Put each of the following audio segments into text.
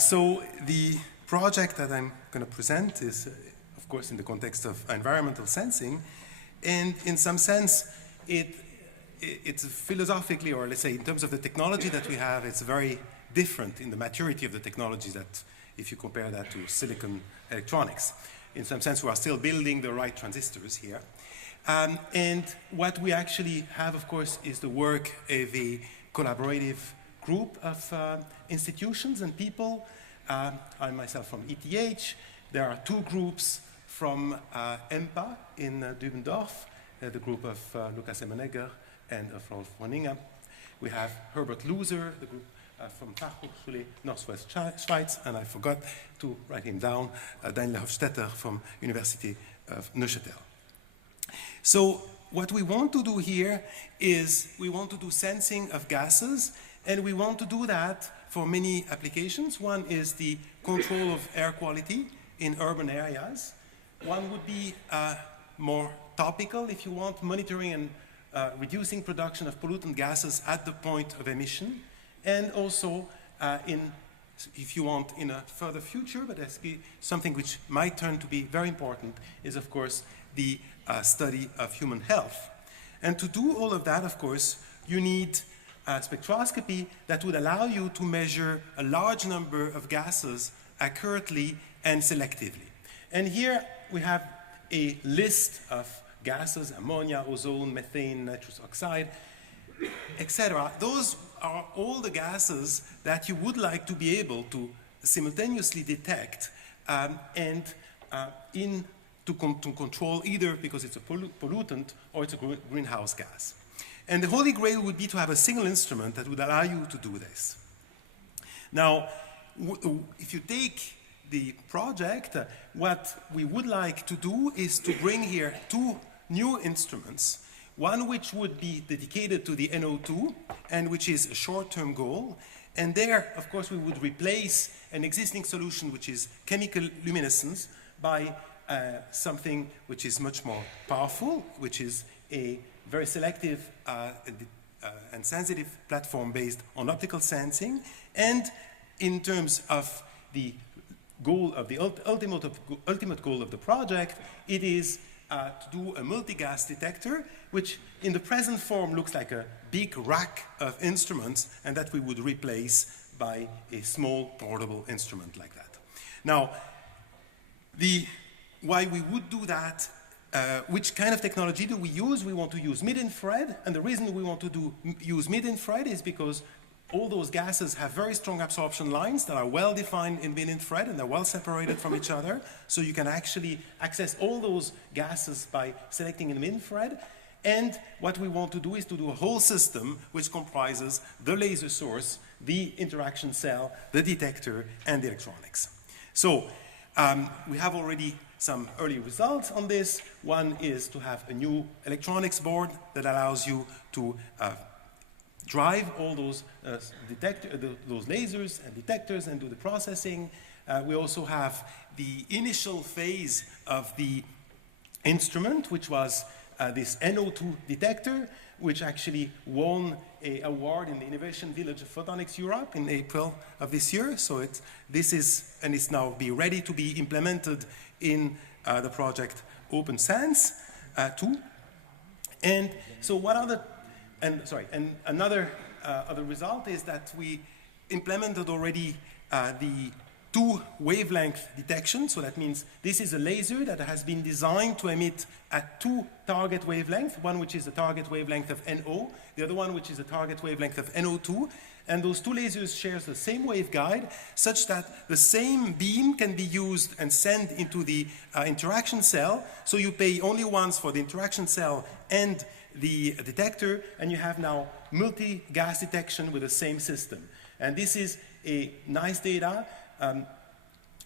So the project that I'm going to present is, of course, in the context of environmental sensing, and in some sense, it's philosophically, or let's say in terms of the technology that we have, it's very different in the maturity of the technology that, if you compare that to silicon electronics. In some sense, we are still building the right transistors here. And what we actually have, of course, is the work of a collaborative group of institutions and people. I'm myself from ETH. There are two groups from EMPA in Dubendorf, the group of Lukas Emmenegger and of Rolf Woninga. We have Herbert Loser, the group from Fachhochschule Northwest Schweiz, and I forgot to write him down, Daniel Hofstetter from University of Neuchâtel. So what we want to do here is we want to do sensing of gases, and we want to do that for many applications. One is the control of air quality in urban areas. One would be more topical, if you want, monitoring and reducing production of pollutant gases at the point of emission. And also, if you want, in a further future, but that's something which might turn to be very important, is, of course, the study of human health. And to do all of that, of course, you need spectroscopy that would allow you to measure a large number of gases accurately and selectively. And here we have a list of gases: ammonia, ozone, methane, nitrous oxide, etc. Those are all the gases that you would like to be able to simultaneously detect to control, either because it's a pollutant or it's a greenhouse gas. And the holy grail would be to have a single instrument that would allow you to do this. Now, if you take the project, what we would like to do is to bring here two new instruments. One which would be dedicated to the NO2, and which is a short-term goal. And there, of course, we would replace an existing solution, which is chemical luminescence, by something which is much more powerful, which is a very selective and sensitive platform based on optical sensing. And in terms of the goal of the ultimate goal of the project, it is to do a multi-gas detector, which in the present form looks like a big rack of instruments, and that we would replace by a small portable instrument like that. Now, why we would do that, which kind of technology do we use? We want to use mid-infrared, and the reason we want to use mid-infrared is because all those gases have very strong absorption lines that are well defined in mid-infrared, and they're well separated from each other, so you can actually access all those gases by selecting in mid-infrared. And what we want to do is to do a whole system which comprises the laser source, the interaction cell, the detector, and the electronics. So we have already some early results on this. One is to have a new electronics board that allows you to drive all those those lasers and detectors and do the processing. We also have the initial phase of the instrument, which was this NO2 detector, which actually won an award in the Innovation Village of Photonics Europe in April of this year. So it's now ready to be implemented in the project OpenSense 2. And so what are the another other result is that we implemented already the two wavelength detection. So that means this is a laser that has been designed to emit at two target wavelengths, one which is a target wavelength of NO, the other one which is a target wavelength of NO2. And those two lasers share the same waveguide, such that the same beam can be used and sent into the interaction cell. So you pay only once for the interaction cell and the detector, and you have now multi-gas detection with the same system. And this is a nice data that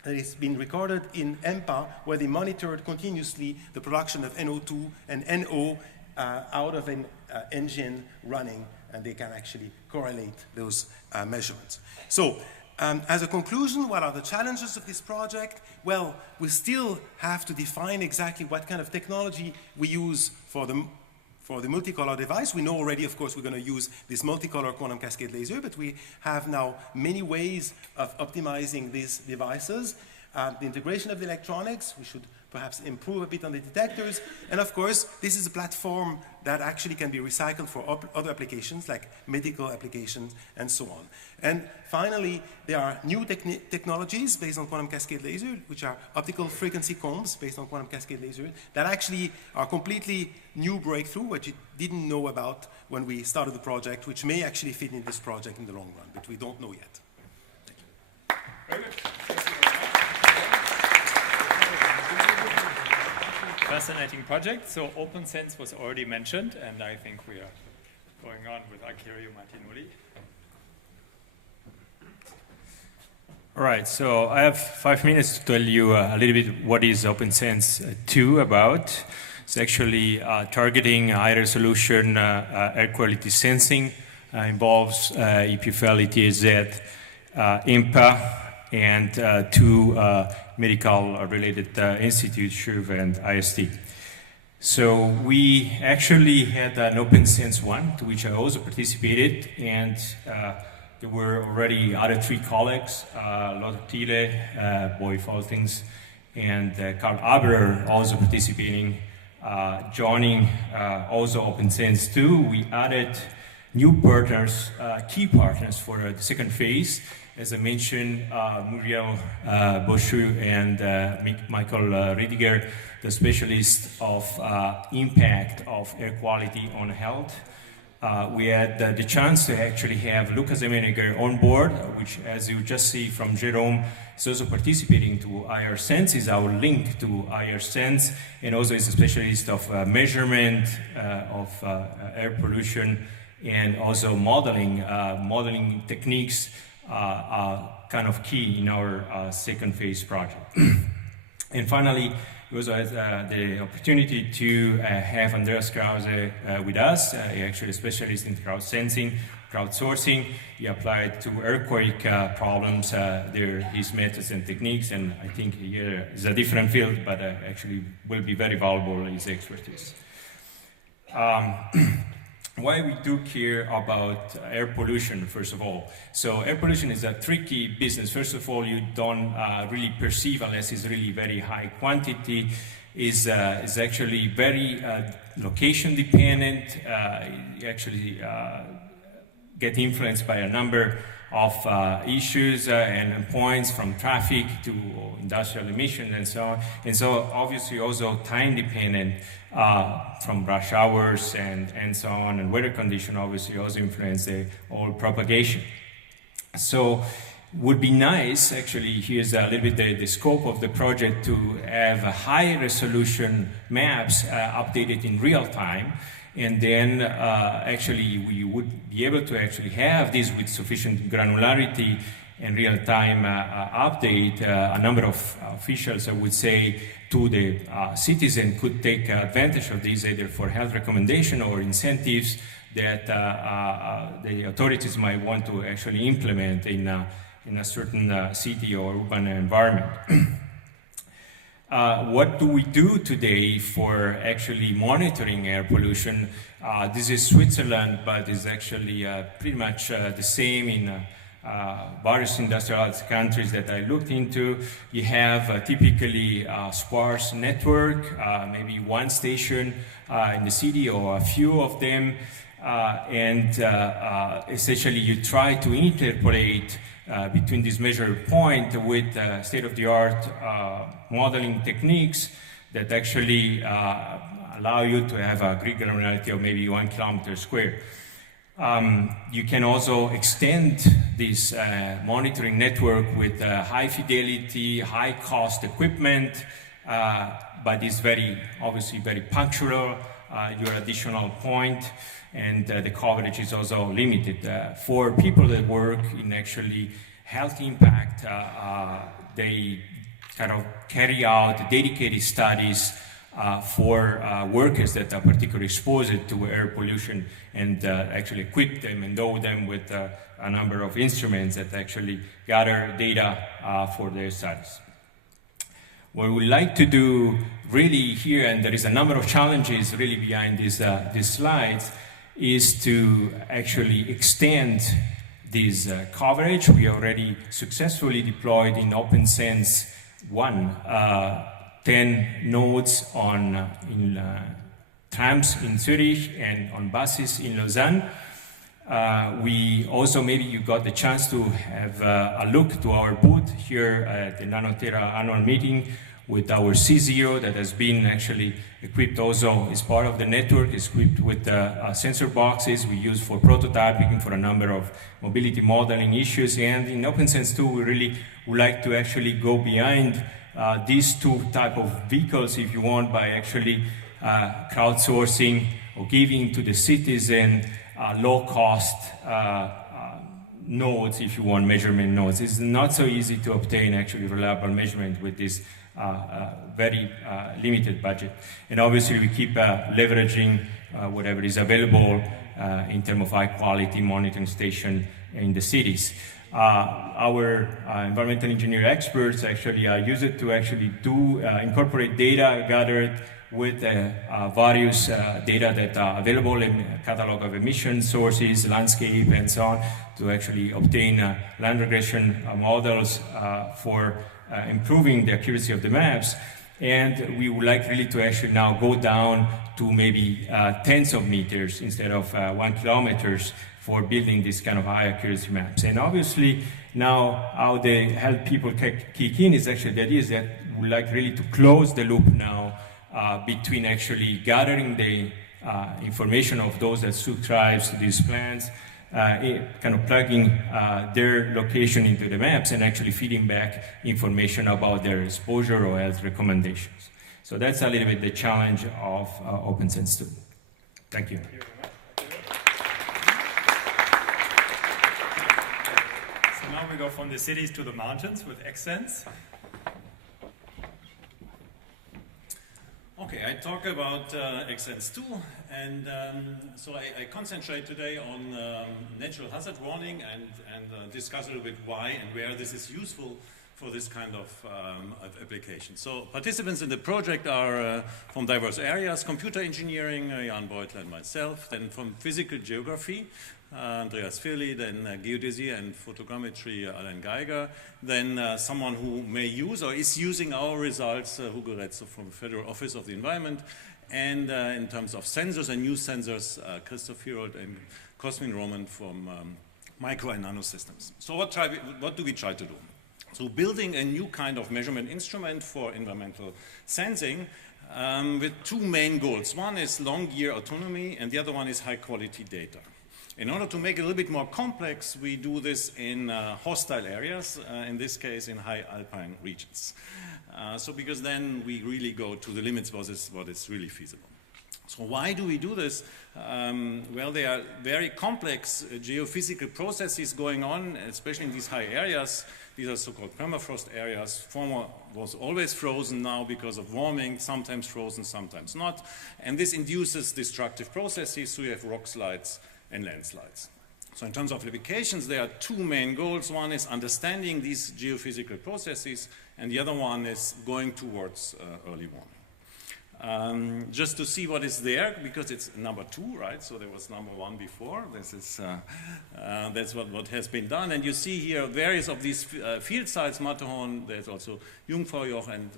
has been recorded in EMPA, where they monitored continuously the production of NO2 and NO out of an engine running, and they can actually correlate those measurements. So, as a conclusion, what are the challenges of this project? Well, we still have to define exactly what kind of technology we use for for the multicolor device. We know already, of course, we're going to use this multicolor quantum cascade laser, but we have now many ways of optimizing these devices. The integration of the electronics, we should perhaps improve a bit on the detectors. And of course, this is a platform that actually can be recycled for other applications, like medical applications and so on. And finally, there are new technologies based on quantum cascade laser, which are optical frequency combs based on quantum cascade laser, that actually are completely new breakthrough, which you didn't know about when we started the project, which may actually fit in this project in the long run, but we don't know yet. Thank you. Very good. Fascinating project. So OpenSense was already mentioned, and I think we are going on with Martinoli. All right, so I have 5 minutes to tell you a little bit what is OpenSense 2 about. It's actually targeting high resolution air quality sensing, involves EPFL, ETHZ, IMPA, and 2 medical-related institutes, SHUV and IST. So we actually had an OpenSense 1, to which I also participated, and there were already other 3 colleagues, Thiele, Boy Faustings, and Karl Aber also participating, joining also OpenSense 2. We added new partners, key partners for the second phase. As I mentioned, Muriel Boschu and Michael Riediger, the specialist of impact of air quality on health. We had the chance to actually have Lucas Emenegger on board, which, as you just see from Jerome, is also participating to IrSens, is our link to IrSens, and also is a specialist of measurement of air pollution, and also modeling techniques are kind of key in our second phase project. And finally, we also had the opportunity to have Andreas Krause with us. He actually a specialist in crowd sensing, crowdsourcing. He applied to earthquake problems, his methods and techniques, and I think here is a different field, but actually will be very valuable in his expertise. Why we do care about air pollution, first of all. So air pollution is a tricky business. First of all, you don't really perceive unless it's really very high quantity. Is actually very location dependent. You actually get influenced by a number of issues and points, from traffic to industrial emissions and so on. And so obviously also time dependent, from rush hours and so on, and weather condition obviously also influence the whole propagation. So would be nice, actually, here's a little bit the scope of the project, to have a high resolution maps updated in real time. And then actually we would be able to actually have this with sufficient granularity and real-time update. A number of officials, I would say, to the citizen could take advantage of this, either for health recommendation or incentives that the authorities might want to actually implement in a certain city or urban environment. What do we do today for actually monitoring air pollution? This is Switzerland, but it's actually pretty much the same in various industrialized countries that I looked into. You have typically a sparse network, maybe one station in the city or a few of them, and essentially you try to interpolate between this measured point with state-of-the-art modeling techniques that actually allow you to have a grid granularity of maybe 1 kilometer square. You can also extend this monitoring network with high fidelity, high cost equipment, but it's obviously very punctual, your additional point, and the coverage is also limited. For people that work in actually health impact, they kind of carry out dedicated studies for workers that are particularly exposed to air pollution, and actually equip them, endow them with a number of instruments that actually gather data for their studies. What we like to do really here, and there is a number of challenges really behind these slides, is to actually extend this coverage. We already successfully deployed in OpenSense 1 10 nodes in trams in Zurich and on buses in Lausanne. We also, maybe you got the chance to have a look to our booth here at the Nano-Tera annual meeting with our C0 that has been actually equipped also as part of the network, is equipped with sensor boxes we use for prototyping for a number of mobility modeling issues. And in OpenSense 2, we really would like to actually go behind these two type of vehicles, if you want, by actually crowdsourcing or giving to the citizen low-cost nodes, if you want, measurement nodes. It's not so easy to obtain actually reliable measurement with this very limited budget. And obviously we keep leveraging whatever is available in terms of high-quality monitoring station in the cities. Our environmental engineer experts actually use it to actually incorporate data gathered with various data that are available in a catalog of emission sources, landscape, and so on, to actually obtain land regression models for improving the accuracy of the maps. And we would like really to actually now go down to maybe tens of meters instead of 1 kilometers for building this kind of high accuracy maps. And obviously now how they help people kick in is actually the idea is that we would like really to close the loop now between actually gathering the information of those that subscribe to these plans, kind of plugging their location into the maps and actually feeding back information about their exposure or health recommendations. So that's a little bit the challenge of OpenSense 2. Thank you. So now we go from the cities to the mountains with ETHZ. Okay, I talk about ETHZ 2, and so I concentrate today on natural hazard warning and discuss a little bit why and where this is useful for this kind of application. So participants in the project are from diverse areas: computer engineering, Jan Beutler and myself, then from physical geography, Andreas Thiele, then geodesy and photogrammetry, Alain Geiger, then someone who may use or is using our results, Hugo Retzo from Federal Office of the Environment, and in terms of sensors and new sensors, Christoph Herold and Cosmin Roman from Micro and Nano Systems. So what do we try to do? So building a new kind of measurement instrument for environmental sensing with two main goals. One is long year autonomy and the other one is high quality data. In order to make it a little bit more complex, we do this in hostile areas, in this case in high alpine regions. So because then we really go to the limits of what is really feasible. So why do we do this? Well, there are very complex geophysical processes going on, especially in these high areas. These are so-called permafrost areas. Former was always frozen, now because of warming, sometimes frozen, sometimes not. And this induces destructive processes, so you have rock slides and landslides. So in terms of applications, there are two main goals. One is understanding these geophysical processes, and the other one is going towards early warning. Just to see what is there, because it's number 2, right? So there was number 1 before. This is that's what has been done. And you see here various of these field sites, Matterhorn, there's also Jungfraujoch, and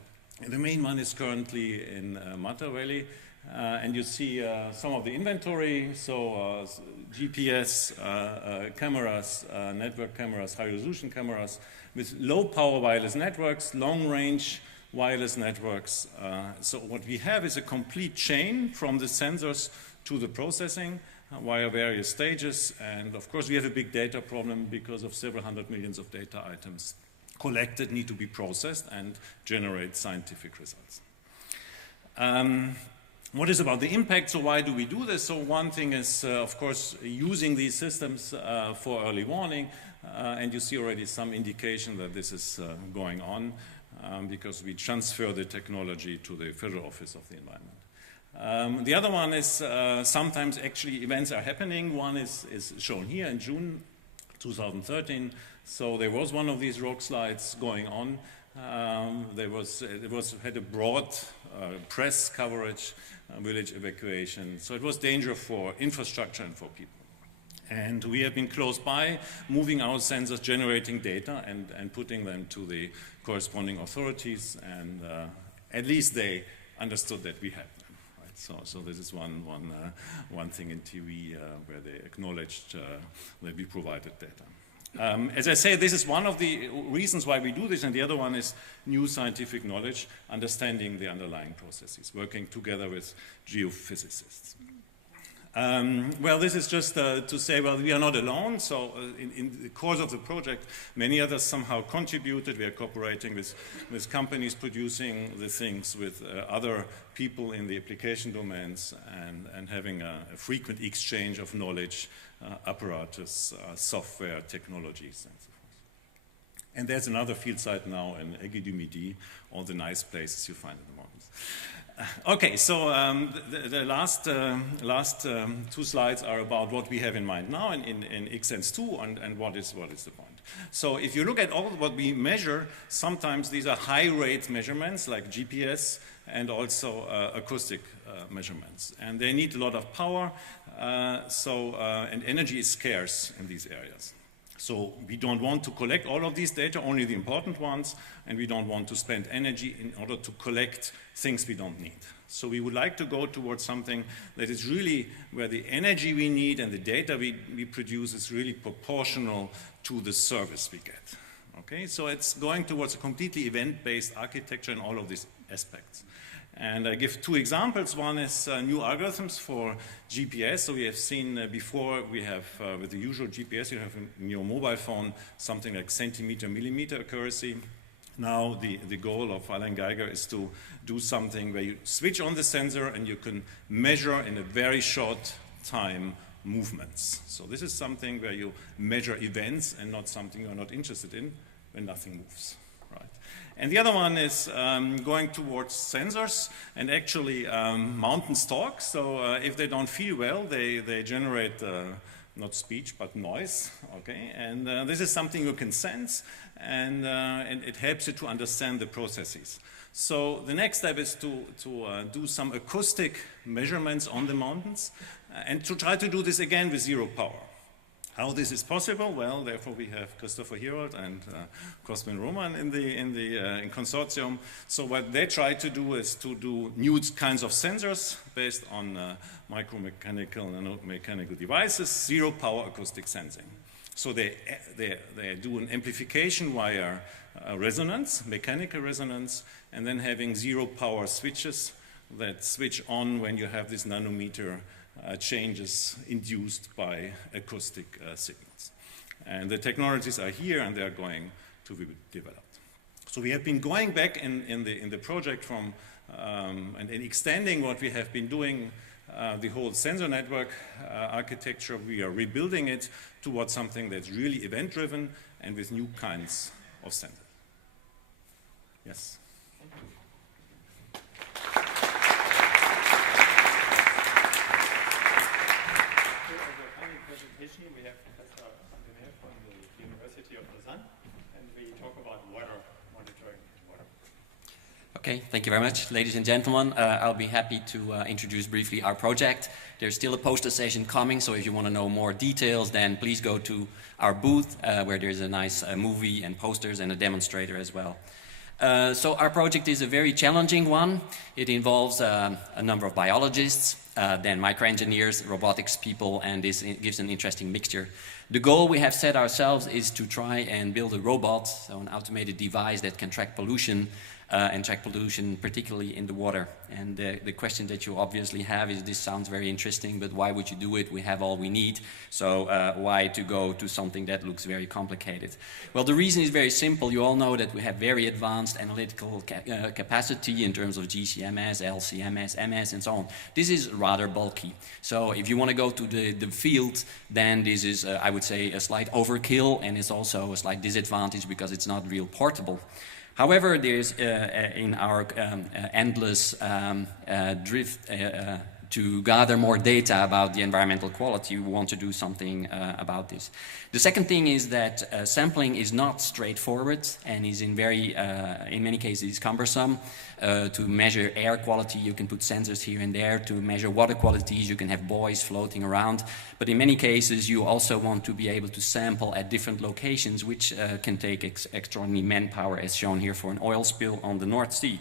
the main one is currently in Matter Valley. And you see some of the inventory, so GPS cameras, network cameras, high-resolution cameras with low-power wireless networks, long-range wireless networks. So what we have is a complete chain from the sensors to the processing via various stages. And of course, we have a big data problem because of several hundred millions of data items collected, need to be processed and generate scientific results. What is about the impact? So why do we do this? So one thing is, of course, using these systems for early warning, and you see already some indication that this is going on because we transfer the technology to the Federal Office of the Environment. The other one is sometimes actually events are happening. One is shown here in June 2013. So there was one of these rock slides going on. Had a broad press coverage, village evacuation. So it was danger for infrastructure and for people. And we have been close by, moving our sensors, generating data, and putting them to the corresponding authorities. And at least they understood that we had them. Right? So this is one thing in TV where they acknowledged that we provided data. As I say, this is one of the reasons why we do this, and the other one is new scientific knowledge, understanding the underlying processes, working together with geophysicists. Well, this is just to say, well, we are not alone. So in the course of the project, many others somehow contributed. We are cooperating with companies producing the things, with other people in the application domains, and having a frequent exchange of knowledge, apparatus, software, technologies, and so forth. And there's another field site now in Aiguille-du-Midi, all the nice places you find in the mountains. Okay, so the last two slides are about what we have in mind now in ETHZ 2 and what is the point. So if you look at all what we measure, sometimes these are high-rate measurements like GPS and also acoustic measurements. And they need a lot of power, and energy is scarce in these areas. So we don't want to collect all of these data, only the important ones, and we don't want to spend energy in order to collect things we don't need. So we would like to go towards something that is really where the energy we need and the data we produce is really proportional to the service we get. Okay, so it's going towards a completely event-based architecture in all of these aspects. And I give two examples. One is new algorithms for GPS. So we have seen before, we have, with the usual GPS, you have in your mobile phone something like centimeter, millimeter accuracy. Now the goal of Alan Geiger is to do something where you switch on the sensor and you can measure in a very short time movements. So this is something where you measure events and not something you're not interested in when nothing moves. And the other one is going towards sensors and actually mountain stalks. So if they don't feel well, they generate not speech but noise. Okay, and this is something you can sense, and it helps you to understand the processes. So the next step is to do some acoustic measurements on the mountains, and to try to do this again with zero power. How this is possible? Well, therefore we have Christopher Herold and Cosmin Roman in consortium. So what they try to do is to do new kinds of sensors based on micromechanical and nanomechanical devices, zero power acoustic sensing. So they do an amplification via resonance, mechanical resonance, and then having zero power switches that switch on when you have this nanometer changes induced by acoustic signals. And the technologies are here and they are going to be developed. So we have been going back in the project from and extending what we have been doing, the whole sensor network architecture. We are rebuilding it towards something that's really event-driven and with new kinds of sensors. Yes? We have Professor Meer from the University of Lausanne, and we talk about water monitoring. Okay, thank you very much, ladies and gentlemen. I'll be happy to introduce briefly our project. There's still a poster session coming, so if you want to know more details, then please go to our booth, where there's a nice movie and posters and a demonstrator as well. So our project is a very challenging one. It involves a number of biologists, then microengineers, robotics people, and this gives an interesting mixture. The goal we have set ourselves is to try and build a robot, so an automated device that can track pollution, and track pollution particularly in the water. And the question that you obviously have is, this sounds very interesting, but why would you do it? We have all we need, so why to go to something that looks very complicated? Well, the reason is very simple. You all know that we have very advanced analytical capacity in terms of GCMS, LCMS, MS, and so on. This is rather bulky. So if you want to go to the field, then this is, I would say, a slight overkill, and it's also a slight disadvantage because it's not real portable. However, there's in our endless drift to gather more data about the environmental quality, we want to do something about this. The second thing is that sampling is not straightforward and is in many cases cumbersome. To measure air quality, you can put sensors here and there. To measure water qualities, you can have buoys floating around. But in many cases, you also want to be able to sample at different locations, which can take extraordinary manpower, as shown here for an oil spill on the North Sea.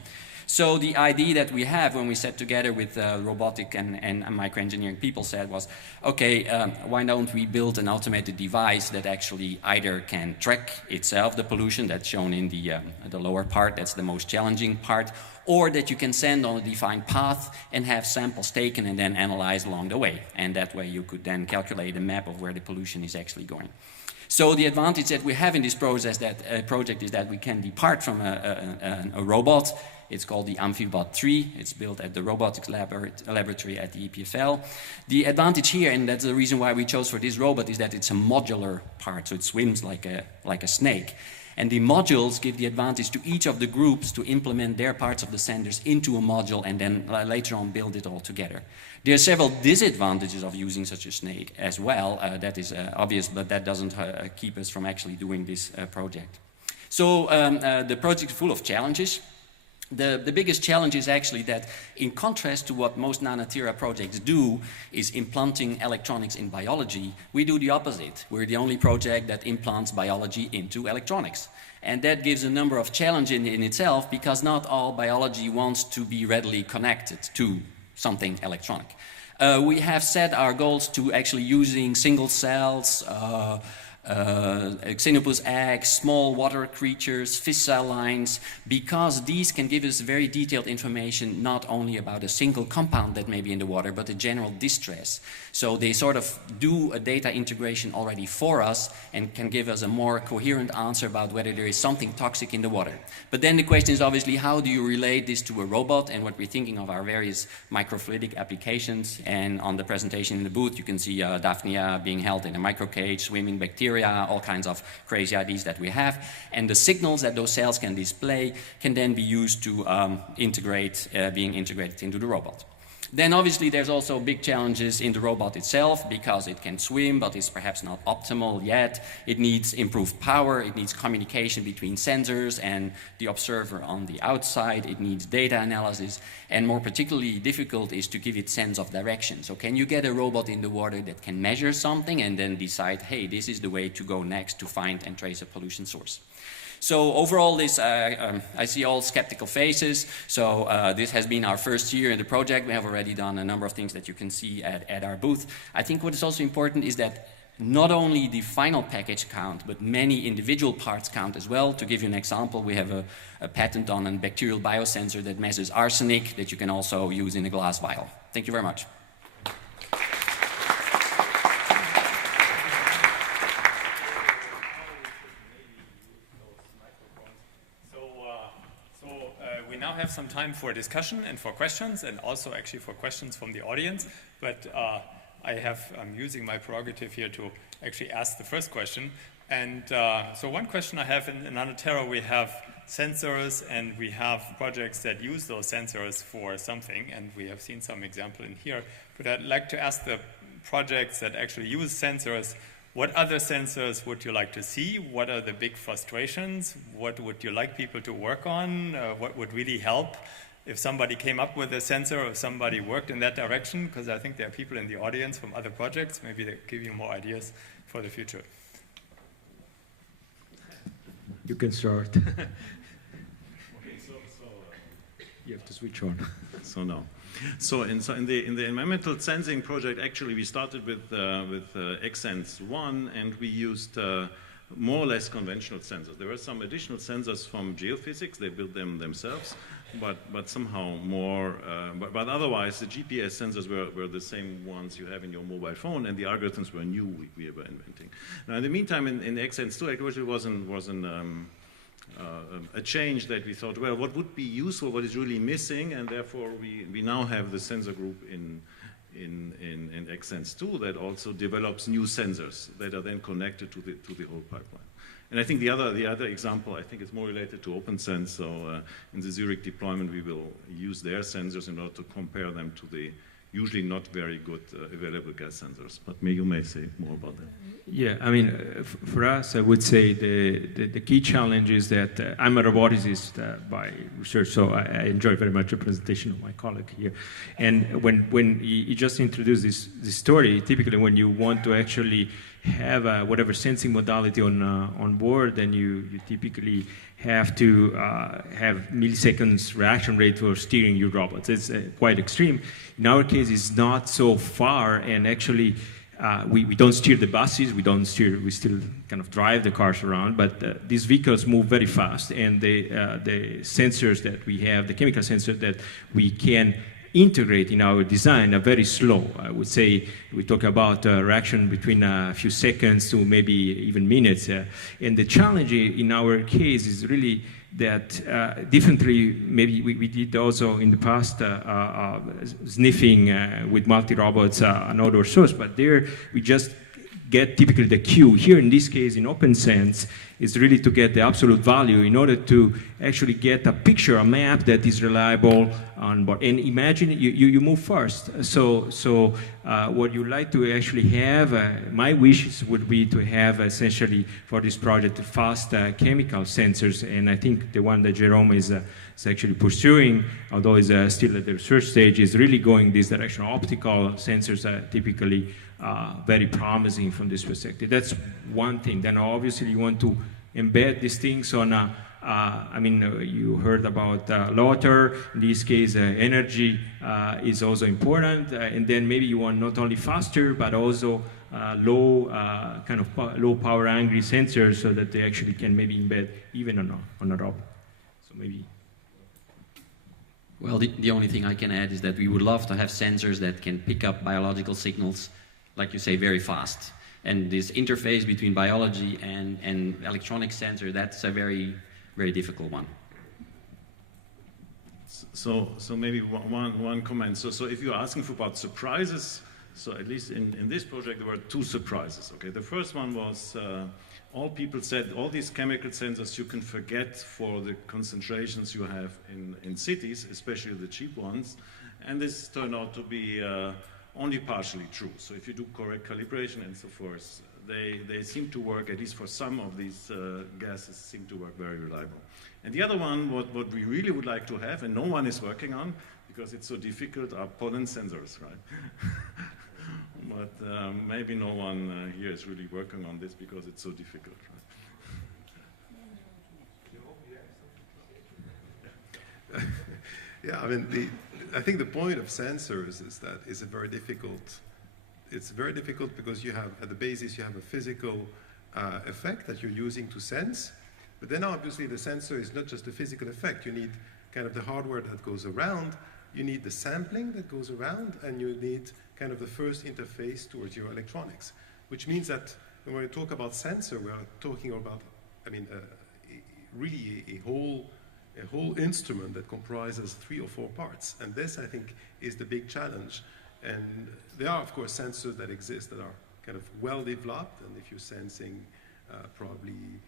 So the idea that we have when we sat together with robotic and microengineering people said was, okay, why don't we build an automated device that actually either can track itself the pollution that's shown in the lower part, that's the most challenging part, or that you can send on a defined path and have samples taken and then analyzed along the way. And that way you could then calculate a map of where the pollution is actually going. So the advantage that we have in this project is that we can depart from a robot. It's called the Envirobot 3. It's built at the robotics laboratory at the EPFL. The advantage here, and that's the reason why we chose for this robot, is that it's a modular part, so it swims like a snake. And the modules give the advantage to each of the groups to implement their parts of the sensors into a module and then later on build it all together. There are several disadvantages of using such a snake as well. That is obvious, but that doesn't keep us from actually doing this project. So the project is full of challenges. The biggest challenge is actually that, in contrast to what most Nano-Tera projects do, is implanting electronics in biology, we do the opposite. We're the only project that implants biology into electronics. And that gives a number of challenges in itself, because not all biology wants to be readily connected to something electronic. We have set our goals to actually using single cells, xenopus eggs, small water creatures, fish cell lines, because these can give us very detailed information not only about a single compound that may be in the water, but the general distress. So they sort of do a data integration already for us and can give us a more coherent answer about whether there is something toxic in the water. But then the question is obviously, how do you relate this to a robot? And what we're thinking of are various microfluidic applications. And on the presentation in the booth, you can see Daphnia being held in a microcage, swimming bacteria, all kinds of crazy ideas that we have. And the signals that those cells can display can then be used to being integrated into the robot. Then obviously there's also big challenges in the robot itself, because it can swim, but it's perhaps not optimal yet. It needs improved power, it needs communication between sensors and the observer on the outside, it needs data analysis, and more particularly difficult is to give it sense of direction. So can you get a robot in the water that can measure something and then decide, hey, this is the way to go next to find and trace a pollution source? So overall, this I see all skeptical faces. So this has been our first year in the project. We have already done a number of things that you can see at our booth. I think what is also important is that not only the final package count, but many individual parts count as well. To give you an example, we have a patent on a bacterial biosensor that measures arsenic that you can also use in a glass vial. Thank you very much. Have some time for discussion and for questions, and also actually for questions from the audience. But I'm using my prerogative here to actually ask the first question. And so one question I have in Nano-Tera, we have sensors and we have projects that use those sensors for something, and we have seen some example in here. But I'd like to ask the projects that actually use sensors, what other sensors would you like to see? What are the big frustrations? What would you like people to work on? What would really help if somebody came up with a sensor or if somebody worked in that direction? Because I think there are people in the audience from other projects. Maybe they give you more ideas for the future. You can start. Okay, so you have to switch on. So no. So in the environmental sensing project, actually we started with ETHZ 1, and we used more or less conventional sensors. There were some additional sensors from geophysics. They built them themselves, but somehow more. But otherwise, the GPS sensors were the same ones you have in your mobile phone, and the algorithms were new. We were inventing. Now, in the meantime, in ETHZ 2, actually was a change that we thought, well, what would be useful, what is really missing, and therefore we now have the sensor group in ETHZ 2 that also develops new sensors that are then connected to the whole pipeline. And I think the other example, I think, is more related to OpenSense. So in the Zurich deployment, we will use their sensors in order to compare them to usually not very good available gas sensors. But you may say more about that. Yeah, I mean, for us, I would say the key challenge is that I'm a roboticist by research, so I enjoy very much the presentation of my colleague here. And when he just introduced this story, typically when you want to actually have whatever sensing modality on board, then you typically have to have milliseconds reaction rate for steering your robots. It's quite extreme. In our case, it's not so far, and actually we don't steer the buses, we still kind of drive the cars around, but these vehicles move very fast, and the sensors that we have, the chemical sensors that we can integrate in our design are very slow. I would say we talk about reaction between a few seconds to maybe even minutes. And the challenge in our case is really that differently, maybe we did also in the past sniffing with multi-robots another source, but there we just get typically the Q. Here in this case, in OpenSense, is really to get the absolute value in order to actually get a picture, a map that is reliable on board. And imagine you move first. So what you like to actually have, my wishes would be to have essentially for this project fast chemical sensors. And I think the one that Jerome is actually pursuing, although is still at the research stage, is really going this direction. Optical sensors are typically very promising from this perspective. That's one thing. Then obviously you want to embed these things on I mean, you heard about water. In this case, energy is also important. And then maybe you want not only faster, but also low power angry sensors so that they actually can maybe embed even on a robot. So maybe. Well, the only thing I can add is that we would love to have sensors that can pick up biological signals, like you say, very fast. And this interface between biology and electronic sensor, that's a very, very difficult one. So maybe one comment. So if you're asking for about surprises, so at least in this project there were two surprises. Okay, the first one was all people said all these chemical sensors you can forget for the concentrations you have in cities, especially the cheap ones, and this turned out to be only partially true. So if you do correct calibration and so forth, they seem to work, at least for some of these gases, seem to work very reliable. And the other one, what we really would like to have, and no one is working on, because it's so difficult, are pollen sensors, right? But maybe no one here is really working on this because it's so difficult, right? Yeah, I mean, I think the point of sensors is that it's very difficult because you have, at the basis, you have a physical effect that you're using to sense. But then obviously the sensor is not just a physical effect. You need kind of the hardware that goes around, you need the sampling that goes around, and you need kind of the first interface towards your electronics. Which means that when we talk about sensor, we are talking about, I mean, really a whole instrument that comprises 3 or 4 parts. And this, I think, is the big challenge. And there are, of course, sensors that exist that are kind of well developed. And if you're sensing probably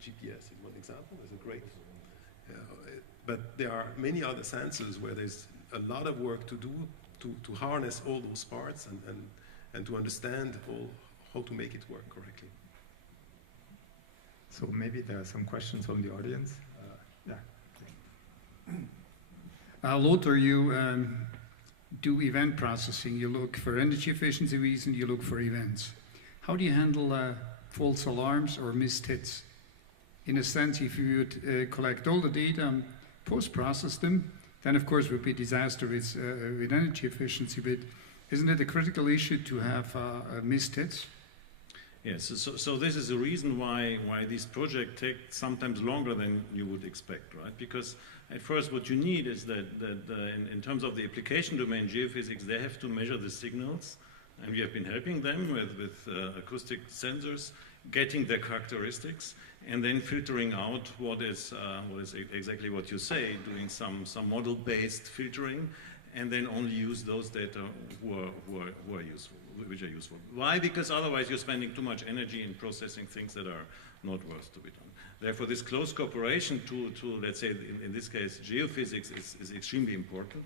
GPS is one example, there's a great, but there are many other sensors where there's a lot of work to do to harness all those parts and to understand how to make it work correctly. So maybe there are some questions from the audience. Lothar, you do event processing. You look for energy efficiency reasons, you look for events. How do you handle false alarms or missed hits? In a sense, if you would collect all the data and post-process them, then of course it would be disaster with energy efficiency, but isn't it a critical issue to have missed hits? Yes, so this is the reason why these projects take sometimes longer than you would expect, right? Because at first what you need is that in terms of the application domain geophysics, they have to measure the signals, and we have been helping them with acoustic sensors, getting their characteristics, and then filtering out what is exactly what you say, doing some model-based filtering, and then only use those data which are useful. Why? Because otherwise you're spending too much energy in processing things that are not worth to be done. Therefore, this close cooperation to let's say, in this case, geophysics is extremely important,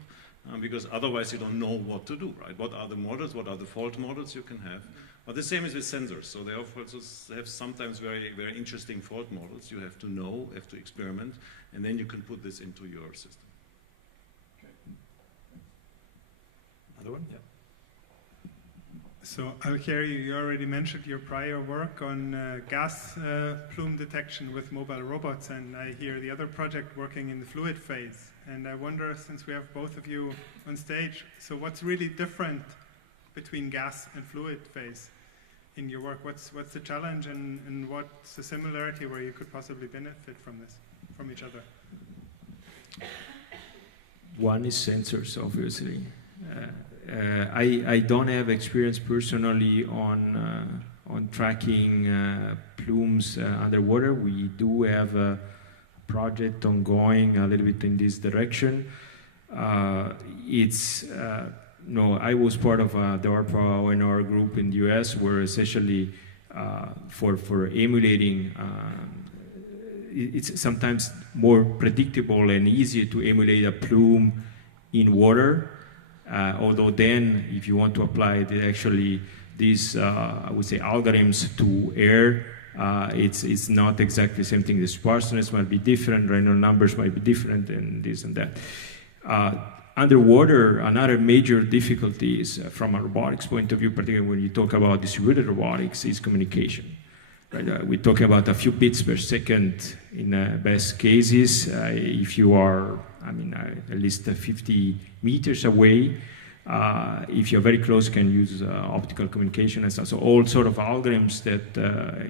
because otherwise you don't know what to do, right? What are the models, what are the fault models you can have? But the same is with sensors. So they also have sometimes very, very interesting fault models. You have to know, have to experiment, and then you can put this into your system. Okay. Another one? Yeah. So, Alkeri, you already mentioned your prior work on gas plume detection with mobile robots, and I hear the other project working in the fluid phase. And I wonder, since we have both of you on stage, so what's really different between gas and fluid phase in your work? What's the challenge, and what's the similarity where you could possibly benefit from this, from each other? One is sensors, obviously. I don't have experience personally on tracking plumes underwater. We do have a project ongoing a little bit in this direction. No, I was part of the DARPA ONR group in the US, where essentially for emulating, it's sometimes more predictable and easier to emulate a plume in water. Although then, if you want to apply these, I would say, algorithms to air, it's not exactly the same thing. The sparseness might be different, Reynolds numbers might be different, and this and that. Underwater, another major difficulty is, from a robotics point of view, particularly when you talk about distributed robotics, is communication. Right? We're talking about a few bits per second in best cases. If you are, at least 50 meters away, if you're very close, you can use optical communication and stuff. So all sort of algorithms that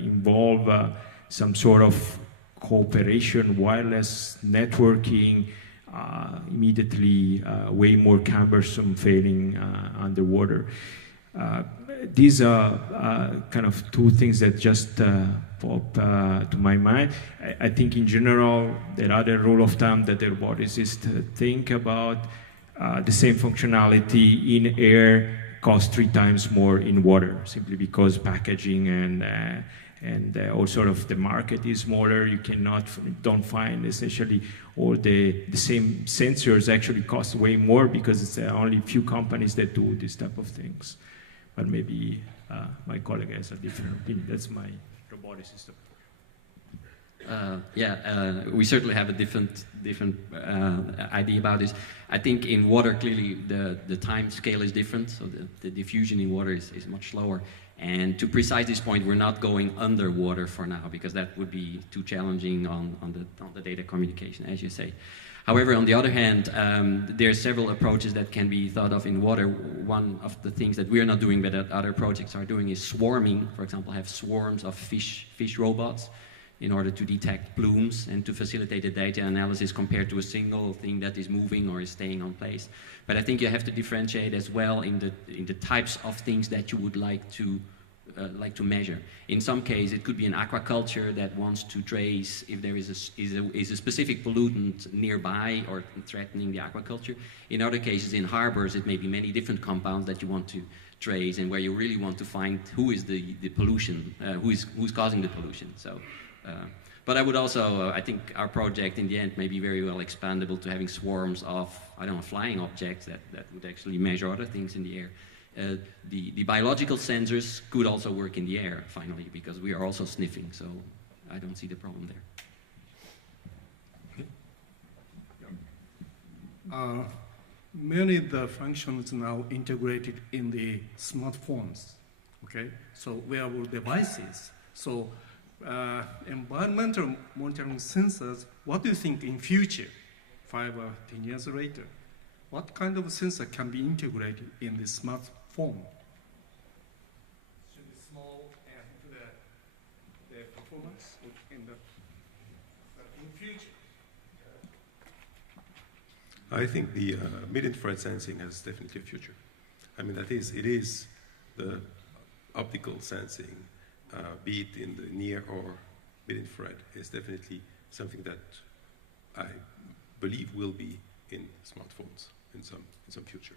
involve some sort of cooperation, wireless networking, immediately way more cumbersome failing underwater. These are kind of two things that just pop to my mind. I think in general, there are the rule of thumb that the roboticists think about the same functionality in air costs 3 times more in water, simply because packaging and all sort of the market is smaller. You don't find essentially all the same sensors actually cost way more, because it's only a few companies that do this type of things. But maybe my colleague has a different opinion. That's my roboticist approach. We certainly have a different idea about this. I think in water, clearly the time scale is different, so the diffusion in water is much slower. And to precise this point, we're not going underwater for now, because that would be too challenging on the data communication, as you say. However, on the other hand, there are several approaches that can be thought of in water. One of the things that we're not doing, but that other projects are doing, is swarming. For example, have swarms of fish robots in order to detect plumes and to facilitate the data analysis compared to a single thing that is moving or is staying on place. But I think you have to differentiate as well in the types of things that you would like to measure. In some case, it could be an aquaculture that wants to trace if there is a specific pollutant nearby or threatening the aquaculture. In other cases, in harbors, it may be many different compounds that you want to trace, and where you really want to find who is the pollution, who's causing the pollution. So. But I would also, I think our project in the end may be very well expandable to having swarms of, flying objects that would actually measure other things in the air. The biological sensors could also work in the air, finally, because we are also sniffing, so I don't see the problem there. Many of the functions now integrated in the smartphones, okay? So wearable devices. So environmental monitoring sensors, what do you think in future, 5 or 10 years later? What kind of sensor can be integrated in the smartphone? Should be small and the performance in future? I think the mid-infrared sensing has definitely a future. It is the optical sensing, be it in the near or mid-infrared, is definitely something that I believe will be in smartphones in some future.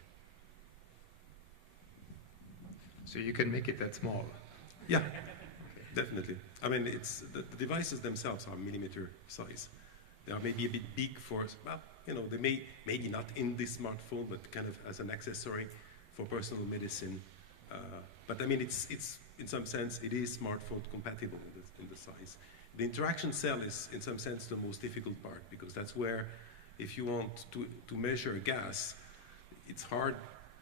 So you can make it that small? Yeah, definitely. It's the devices themselves are millimeter size, They are maybe a bit big for, well, you know, they may, maybe not in this smartphone, but kind of as an accessory for personal medicine. But I mean, it's in some sense, it is smartphone compatible in the size. The interaction cell is, in some sense, the most difficult part, because that's where, if you want to measure gas, it's hard.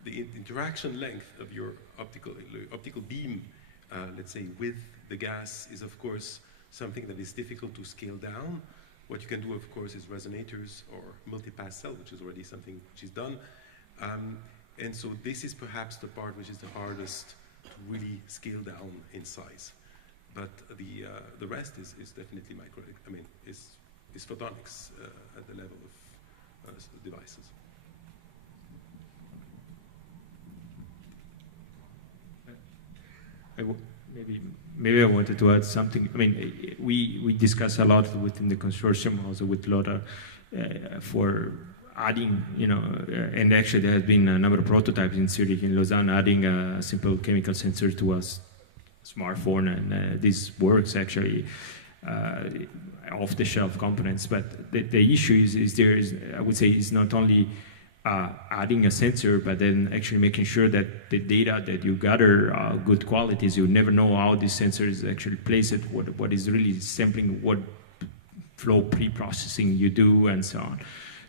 The interaction length of your optical beam, let's say, with the gas is, of course, something that is difficult to scale down. What you can do, of course, is resonators or multipass cell, which is already something which is done. And so this is perhaps the part which is the hardest to really scale down in size. But the rest is definitely micro. I mean, is photonics at the level of devices. Maybe I wanted to add something. I mean, we discuss a lot within the consortium, also with LOTA, for adding, you know, and actually there has been a number of prototypes in Zurich, in Lausanne, adding a simple chemical sensor to a smartphone, and this works actually off-the-shelf components. But the issue is I would say, is not only adding a sensor, but then actually making sure that the data that you gather are good qualities. You never know how this sensor is actually placed, what is really sampling, what flow pre-processing you do, and so on.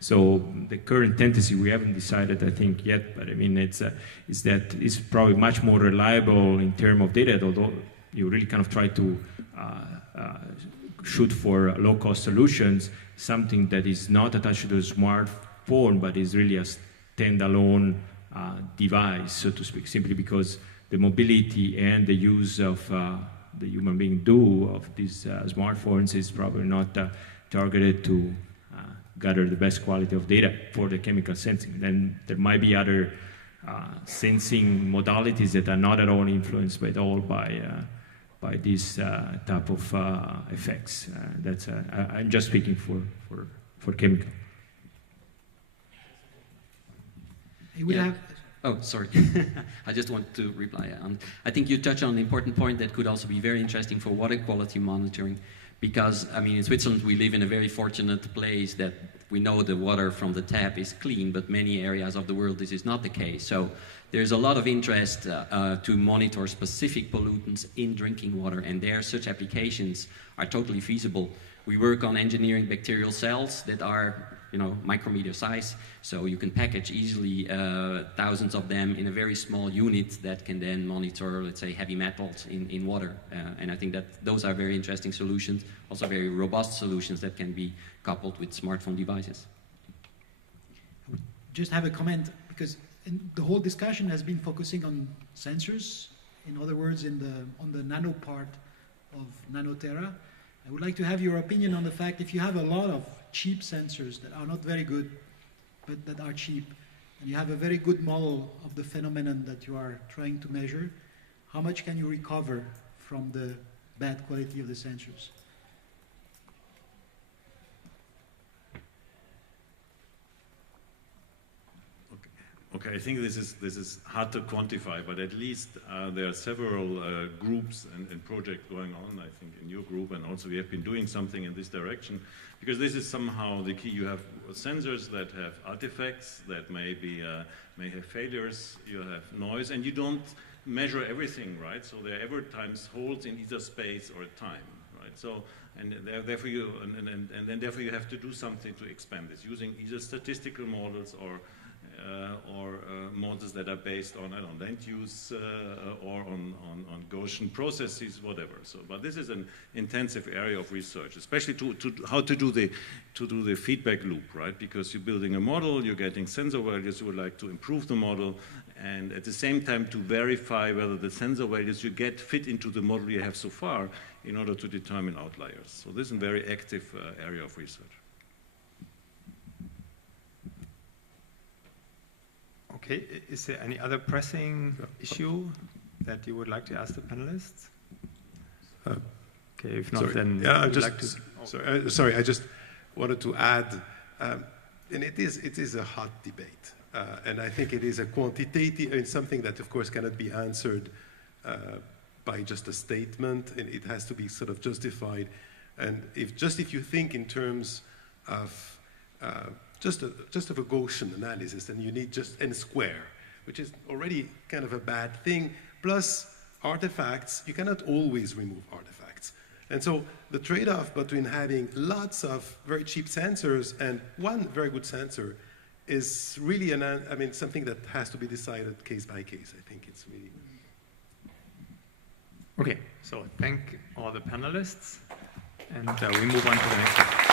So the current tendency, we haven't decided, I think, yet, but I mean, it's that it's probably much more reliable in terms of data, although you really kind of try to shoot for low-cost solutions, something that is not attached to the smartphone, but is really a standalone device, so to speak, simply because the mobility and the use of the human being of these smartphones is probably not targeted to gather the best quality of data for the chemical sensing. Then there might be other sensing modalities that are not at all influenced at all by this type of effects. I'm just speaking for chemical. Yeah. Oh, sorry. I just want to reply. I think you touched on an important point that could also be very interesting for water quality monitoring. Because, I mean, in Switzerland, we live in a very fortunate place that we know the water from the tap is clean, but many areas of the world, this is not the case. So there's a lot of interest to monitor specific pollutants in drinking water, and there such applications are totally feasible. We work on engineering bacterial cells that are, you know, micrometer size, so you can package easily thousands of them in a very small unit that can then monitor, let's say, heavy metals in water. And I think that those are very interesting solutions, also very robust solutions that can be coupled with smartphone devices. I would just have a comment, because the whole discussion has been focusing on sensors, in other words, on the nano part of Nano-Tera. I would like to have your opinion on the fact, if you have a lot of cheap sensors that are not very good, but that are cheap, and you have a very good model of the phenomenon that you are trying to measure, how much can you recover from the bad quality of the sensors? Okay, I think this is hard to quantify, but at least there are several groups and projects going on, I think, in your group, and also we have been doing something in this direction, because this is somehow the key. You have sensors that have artifacts, that may have failures, you have noise, and you don't measure everything, right? So there are ever times holes in either space or time, right? So, and therefore you have to do something to expand this, using either statistical models or models that are based on, I don't know, land use or on Gaussian processes, whatever. So, but this is an intensive area of research, especially how to do the feedback loop, right? Because you're building a model, you're getting sensor values, you would like to improve the model, and at the same time to verify whether the sensor values you get fit into the model you have so far in order to determine outliers. So this is a very active area of research. Okay, is there any other pressing issue that you would like to ask the panelists? Okay, if not, sorry. then yeah, sorry, I just wanted to add, and it is a hot debate, and I think it is a quantitative, and something that of course cannot be answered by just a statement, and it has to be sort of justified. And if you think in terms of just of a Gaussian analysis, and you need just n square, which is already kind of a bad thing. Plus artifacts, you cannot always remove artifacts. And so the trade-off between having lots of very cheap sensors and one very good sensor is really something that has to be decided case by case. I think it's really... Okay, so thank all the panelists, and we move on to the next one.